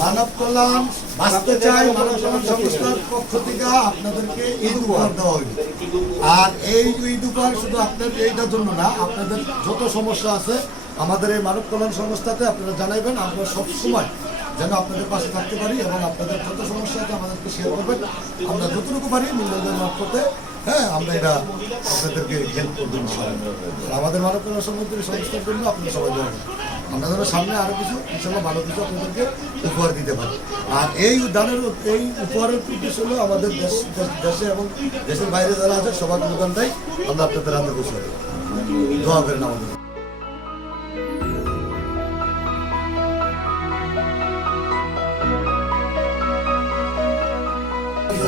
মানব কল্যাণ বাঁচতে চাই মানব কল্যাণ সংস্থার পক্ষ থেকে আপনাদেরকে ঈদ উপহার দেওয়া হইল। আর এই ঈদ উপহার শুধু আপনার এইটার জন্য না, আপনাদের যত সমস্যা আছে আমাদের এই মানব কল্যাণ সংস্থাতে আপনারা জানাইবেন। আমরা সবসময় যেন আপনাদের পাশে থাকতে পারি এবং আপনাদের যত সমস্যা আছে আমাদেরকে শেয়ার করবেন। আমরা যতটুকু পারি মিলনদের মাফ করতে, হ্যাঁ, আমরা এটা আপনাদেরকে হেল্প করবেন। আমাদের মানব কল্যাণ সংস্থার জন্য আপনারা সবাই দেওয়া আমরা যেন সামনে আরও কিছু ইনশাল্লাহ ভালো কিছু আপনাদেরকে উপহার দিতে পারি। আর এই দানের এই উপহারের উদ্দেশ্য হলো আমাদের দেশে এবং দেশের বাইরে যারা আছে সবার দোকানটাই আমরা আপনাদের হাতে বসে দোয়া করেন আমাদের।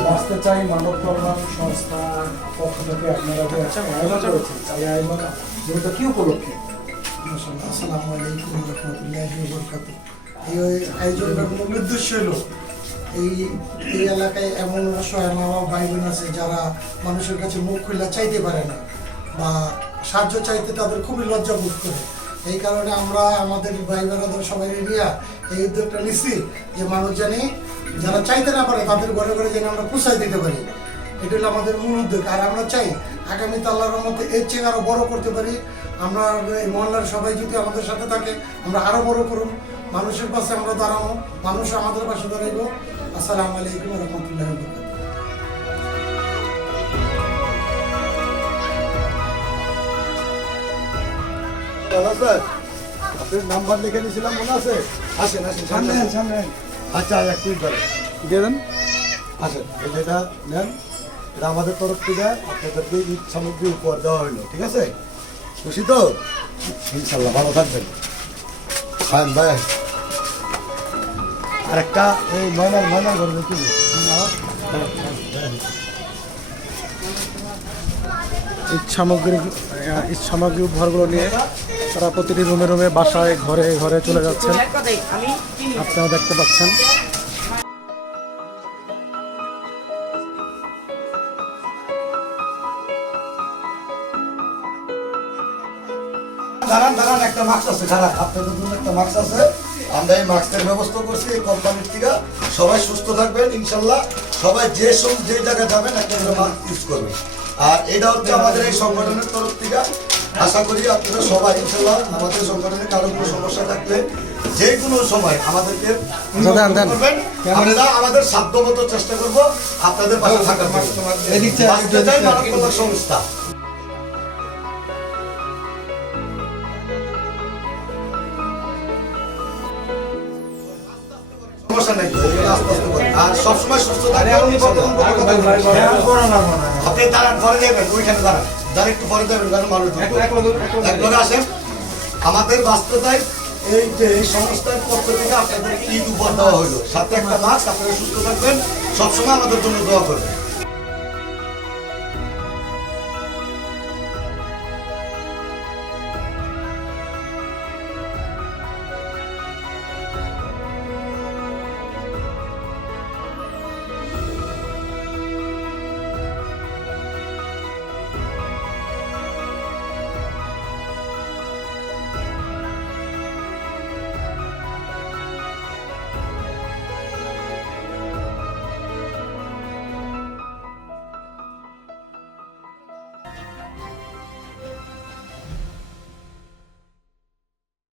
বাঁচতে চাই মানব কল্যাণ সংস্থার পক্ষ থেকে আপনারা যে একটা আয়োজন করেছেন, এই আয়োজন মূলত কি উপলক্ষে? আসসালামু আলাইকুম রহমতুল্লাহি ওয়া বারাকাতুহু। এই আয়োজনটার মূল উদ্দেশ্য হলো এই এলাকায় এমন অসহায় মা বাবা ভাই বোন আছে যারা মানুষের কাছে মুখ খুলে চাইতে পারে না বা সাহায্য চাইতে তাদের খুবই লজ্জা বোধ করে। এই কারণে আমরা আমাদের ভাই বোনেদের সবাই নিয়ে এই উদ্যোগটা নিচ্ছি যে মানুষ জানি যারা চাইতে না পারে তাদের ঘরে ঘরে যেন আমরা পৌঁছাই দিতে পারি। এটা হলো আমাদের মূল উদ্যোগ। আর আমরা চাই আগামীতে আল্লাহর রহমতে এর চেয়ে আরও বড় করতে পারি। আমরা এই মহল্লার সবাই যদি আমাদের সাথে থাকে আমরা আরও বড় করুন, মানুষের পাশে আমরা দাঁড়াবো, মানুষ আমাদের পাশে দাঁড়াইব। আসসালামু আলাইকুম রহমতুল্লাহ। আপনার নাম্বার লিখে নিয়েছিলাম, মনে আছে? আসেন আসেন সামনে সামনে। আচ্ছা একটু দিয়ে দেন। আসেন, এটা নেন। এটা আমাদের তরফ থেকে আপনাদেরকে ঈদ সামগ্রী উপহার দেওয়া হইলো, ঠিক আছে? খুশি তো? ইনশাল্লাহ ভালো থাকবেন। খান ভাই আরেকটা এই ময়নার ঘরে দেখি ঈদ সামগ্রী উপহারগুলো নিয়ে তারা প্রতিটি রুমে রুমে বাসায় ঘরে ঘরে চলে যাচ্ছেন, আপনারা দেখতে পাচ্ছেন। দাঁড়ান একটা মাস্ক আছে, খারাপ আপনাদের জন্য একটা মাস্ক আছে। আমরা এই মাস্কের ব্যবস্থা করছি এই কোম্পানির থেকে। সবাই সুস্থ থাকবেন ইনশাল্লাহ। সবাই যে জায়গায় যাবেন একটা করে মাস্ক ইউজ করবেন। আর এটা হচ্ছে আমাদের এই সংগঠনের তরফ থেকে। আশা করি আপনারা সবাই ইনশাল্লাহ আমাদের সংগঠনের কারো কোনো সমস্যা থাকলে যে কোনো সময় আমাদেরকে করবেন। আমরা আমাদের সাধ্যমতো চেষ্টা করবো আপনাদের পাশে থাকার। বাঁচতে চাই মানব কল্যাণ সংস্থা। আর সবসময় সুস্থ থাকবেন। আপনি দাঁড়ান, পরে যাবেন, ওইখানে দাঁড়ান, একটু পরে যাবেন, মানুষ একলগে আসেন। আমাদের বাস্তবতায় এই সংস্থার পক্ষ থেকে আপনাদেরকে ঈদ উপহার দেওয়া হলো, সাথে একটা মাস্ক। আপনারা সুস্থ থাকবেন, সবসময় আমাদের জন্য দোয়া করবেন।